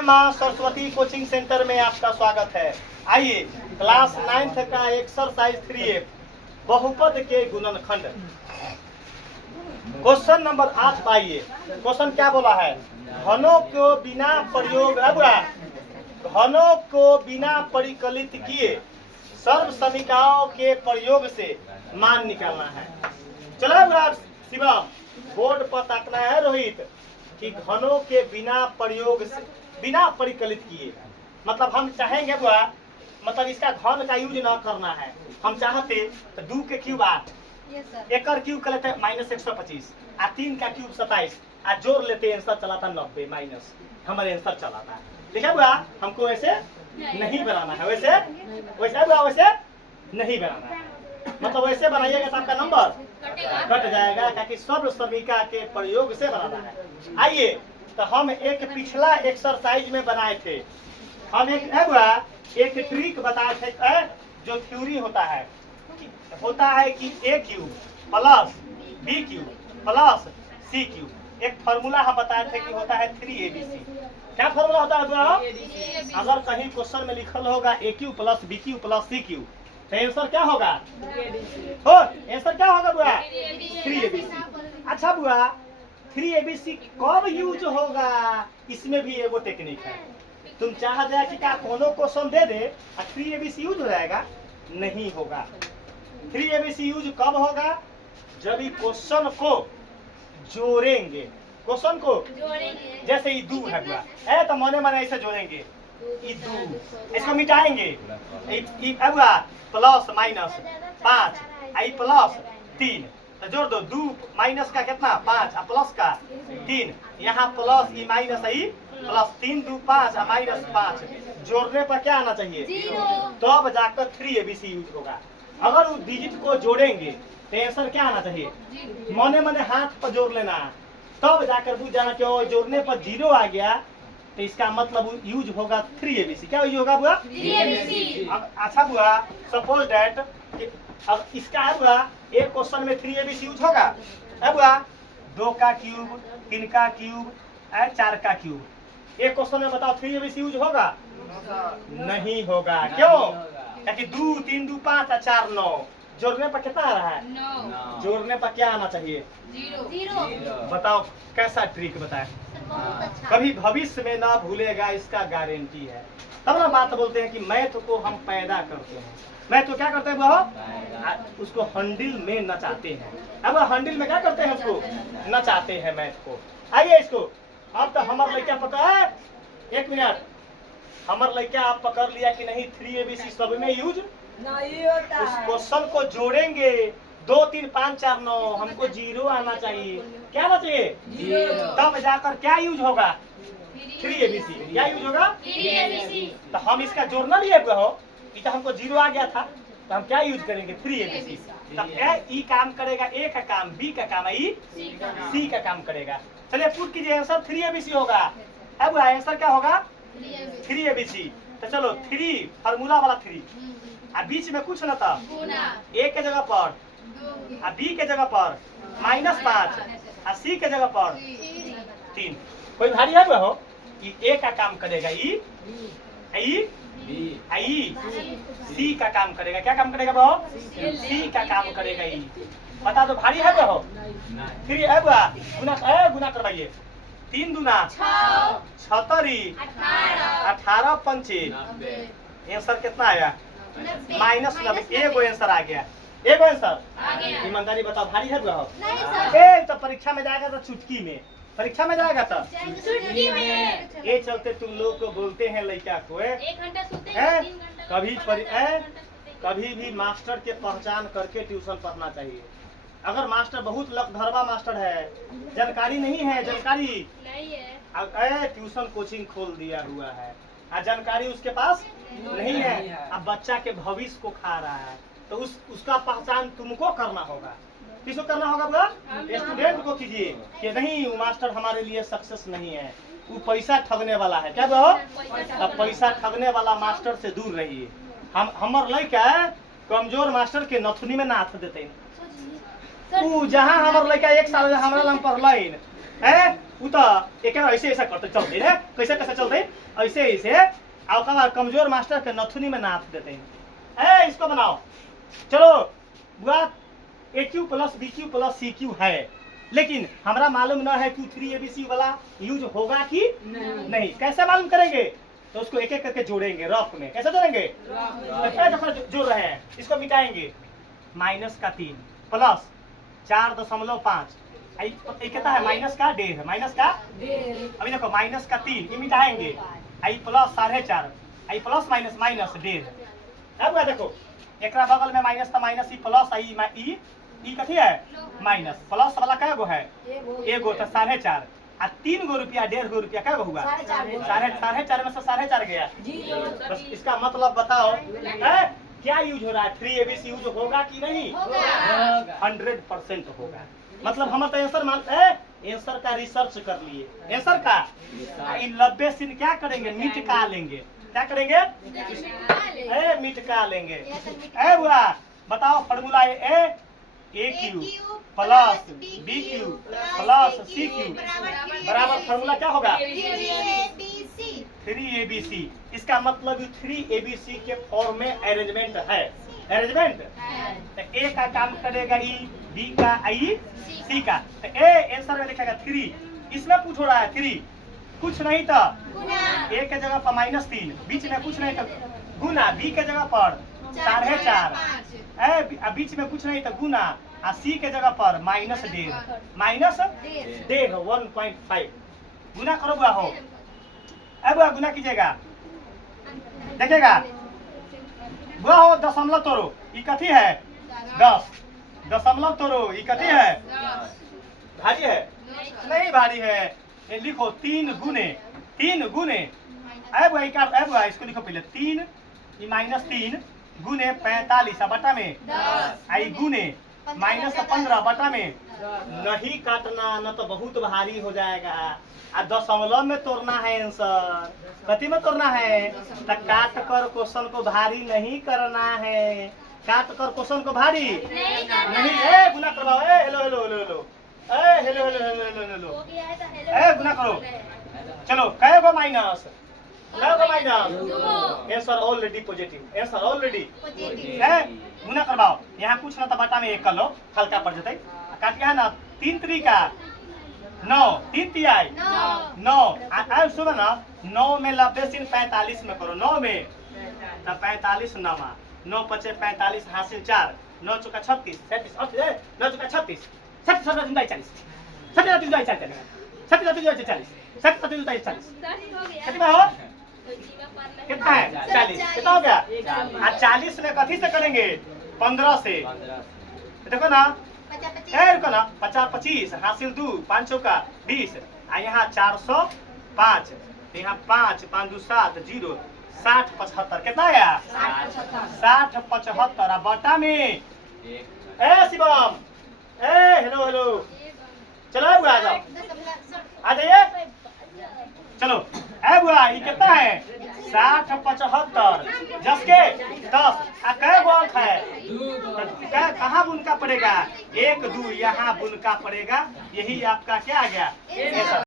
माँ Saraswati coaching centre में आपका स्वागत है। आइए क्लास 9th का एक्सरसाइज 3F बहुपद के गुणनखंड क्वेश्चन नंबर 8 पाइए। क्वेश्चन क्या बोला है? घनों को बिना प्रयोग घनों को बिना परिकलित किए सर्व समीकरणों के प्रयोग से मान निकालना है। चलो शिवम बोर्ड पर ताकना है रोहित कि घनों के बिना प्रयोग से बिना परिकलित किए मतलब हम चाहेंगे बुआ मतलब इसका घन का यूज न करना है। हम चाहते तो 2 के क्यूब 8 एक क्यूब कर लेते -125 आ 3 का क्यूब 27 आ जोड़ लेते आंसर चला था 90 माइनस हमारे आंसर चला था। देखिए बुआ हमको ऐसे नहीं बनाना है, वैसे बुआ वैसे नहीं बनाना है। मतलब वैसे बनाइएगा तो आपका नंबर कट जाएगा क्योंकि सर्व समीकरण के प्रयोग से बनाना है। आइए तो हम एक पिछला एक्सरसाइज में बनाए थे। हम एक ट्रिक बताए थे जो थ्योरी होता है कि a cube plus b cube plus c cube एक फार्मूला हम बताए थे कि होता है 3abc। क्या फार्मूला होता है? अगर कहीं क्वेश्चन में लिखल होगा a cube plus b cube plus c cube तो आंसर क्या होगा? आंसर क्या होगा बुआ? 3abc। अच्छा बुआ 3abc कब यूज होगा? इसमें भी एगो टेक्निक है। तुम चाह जाए कि क्या कोनो क्वेश्चन दे दे और 3abc यूज हो जाएगा? नहीं होगा। 3abc यूज कब होगा? जब ये क्वेश्चन को जोड़ेंगे। क्वेश्चन को जैसे ये 2 है बुआ तो मने मने ऐसे जोड़ेंगे ये 2 इसको मिटाएंगे बुआ प्लस माइनस 5 आई प्लस 3 तो जोड़ दो 2 माइनस का कितना 5 और प्लस का 3 यहाँ प्लस ई माइनस आई प्लस 3 2 5 और माइनस 5 जोड़ने पर क्या आना चाहिए? 0। तो अब जाकर 3abc यूज होगा। अगर उस डिजिट को जोड़ेंगे तो आंसर क्या आना चाहिए? मने मने हाथ पर जोड़ लेना तब जाकर बुझ जाना क्यों जोड़ने पर 0 आ गया तो इसका मतलब यूज होगा 3abc। क्या यूज होगा बुआ? 3abc। अच्छा बुआ सपोज दैट अब इसका है बुआ एक क्वेश्चन में 3abc यूज होगा है बुआ 2 का क्यूब 3 का क्यूब 4 का क्यूब एक क्वेश्चन में बताओ 3abc यूज होगा? नहीं होगा। क्यों? क्योंकि 2 3 2 5 और 4 9 जोड़ने पर कितना आ रहा है? 9। जोड़ने पर क्या आना चाहिए? 0। बताओ कैसा ट्रिक बताए? कभी भविष्य में ना भूलेगा इसका गारंटी है। तब ना बात बोलते हैं कि मैथ को हम पैदा करते हैं। मैथ को क्या करते हैं वो? उसको हंडिल में नचाते हैं। अब हंडिल में क्या करते हैं? उसको नचाते हैं मैथ को। आइए इसको अब तो हमारे लड़का पता है 1 मिनट हमारे लड़का आप पकड़ लिया कि नहीं 3abc सब में यूज नहीं होता है। उस क्वेश्चन को जोड़ेंगे 2 3 5 4 9 हमको 0 आना चाहिए। क्या आना चाहिए? 0। तब जाकर क्या यूज होगा? 3abc। क्या यूज होगा? 3abc। तो हम इसका जोड़ना भी है हो तो हमको 0 आ गया था तो हम क्या यूज करेंगे? 3abc। तब ई काम करेगा a का काम b का काम ई c का काम करेगा। चलिए पुट कीजिए आंसर 3abc होगा। अब आंसर क्या होगा? 3abc। तो चलो 3 फार्मूला वाला 3 आ बीच में कुछ ना था a के जगह पर आ b के जगह पर -5 आ c के जगह पर 3 कोई भारी है वो ये a का काम करेगा ई c का काम करेगा। क्या काम करेगा वो? c का काम करेगा ई। बता दो भारी है वो? 3 है गुना करवाइए 3 दूना 6 18 पंचे आंसर कितना आया? -90। एगो आंसर आ गया। एगो आंसर ईमानदारी बताओ भारी है वो? तो परीक्षा में जाएगा तो चुटकी में परीक्षा में जाएगा तो चुटकी में। ये चलते तुम लोग को बोलते हैं लड़का को 1 घंटा सोते हैं 3 घंटा कभी भी मास्टर के पहचान करके ट्यूशन पढ़ना चाहिए। अगर मास्टर बहुत लकधरवा मास्टर है जानकारी नहीं है जानकारी नहीं है ट्यूशन कोचिंग खोल दिया हुआ है जानकारी उसके पास नहीं है अब बच्चा के भविष्य को खा रहा है तो उसका पहचान तुमको करना होगा। किसको करना होगा बुआ? स्टूडेंट को कीजिए कि नहीं वो मास्टर हमारे लिए सक्सेस नहीं है वो पैसा ठगने वाला है। क्या बुआ? अब पैसा ठगने वाला मास्टर से दूर रहिए। हमार लड़का कमजोर मास्टर के नथुनी में ना हाथ देते जहाँ हमार लड़का 1 साल हमारा नाम पढ़ल है उ तो एक ऐसे ऐसा करते चलते कैसे कैसे चलते ऐसे ऐसे और कमजोर मास्टर के नथुनी में नाप देते हैं। ए इसको बनाओ। चलो बुआ a cube plus b cube plus c cube है, लेकिन हमारा मालूम न है कि 3abc वाला यूज होगा कि नहीं। कैसे मालूम करेंगे? तो उसको एक एक करके जोड़ेंगे रफ में। कैसे जोड़ेंगे? जोड़ रहे हैं, इसको मिटाएंगे। माइनस का 3 प्लस 4.5 कहता है माइनस का 1.5, माइनस का अभी देखो माइनस का 3 ये मिटाएंगे। आई प्लस 4.5 आई प्लस माइनस माइनस 1.5। अब देखो एक बगल में माइनस था, माइनस ई प्लस आई ई कथी है माइनस, प्लस वाला क्या गो है एगो, तो 4.5 आ 3 गो रुपया 1.5 गो रुपया क्या हुआ 4.5 में से 4.5 गया। बस इसका मतलब बताओ है क्या यूज हो रहा है? 3abc यूज होगा कि नहीं? 100% होगा। मतलब हम तो आंसर आंसर का रिसर्च कर लिए। आंसर का 90 सिन क्या करेंगे? मिटका लेंगे। क्या करेंगे? मिटका लेंगे। बुआ बताओ formula a cube plus b cube plus c cube बराबर फॉर्मूला क्या होगा? 3abc। इसका मतलब 3abc के फॉर्म में अरेंजमेंट है। अरेंजमेंट तो ए का काम करेगा ई, बी का आई, सी का। तो ए आंसर में लिखेगा 3। इसमें पूछ रहा है 3 कुछ नहीं था, ए के जगह पर -3, बीच में कुछ नहीं था गुना, बी के जगह पर 4.5 बीच में कुछ नहीं था गुना, और सी के जगह पर -1.5 1.5 गुना करो बुआ हो। अब बुआ गुना कीजिएगा, देखिएगा बुआ हो दशमलव तोड़ो, ये कथी है 10, दशमलव तोड़ो ये कथी है भारी है नहीं भारी है। ये लिखो 3 गुने अब इसको लिखो पहले 3 -3 गुने 45 बटा में आई गुने -15 बटा में नहीं काटना, न तो बहुत भारी हो जाएगा। आ दशमलव में तोड़ना है आंसर, कथी में तोड़ना है? तो काट कर क्वेश्चन को भारी नहीं करना है। काट कर क्वेश्चन को भारी नहीं। गुना करवाओ। Hello hello hello hello hello hello hello hello गुना करो। चलो कै गो minus answer already positive. Answer already गुना करवाओ। यहाँ कुछ ना तो बटा में 1 कर लो, हल्का पड़ जाते। काटिया है ना 3 3 9 3 तिहाई 9 सुनो ना 9 में 90 सिन 45 में करो। 9 में तो 45 9 9 पचे 45 हासिल 4 9 चौका 36 37 9 चौका 36 37 40 कितना हो? कितना है 40। कितना हो गया? 40 में कथी से करेंगे? 15 से। देखो ना रुको ना 50 25 हासिल 2 5 चौका 20 यहाँ 405 यहाँ 5 5 2 7 0 60 75 कितना आया? 60 75 बटा में शिवम हेलो हेलो चलो बुआ आ जाओ, आ जाइए। चलो बुआ ये कितना है? 60 75 10 के 10 कै गो अंक है? कहाँ बुनका पड़ेगा? 1 2 यहाँ बुनका पड़ेगा। यही आपका क्या आ गया?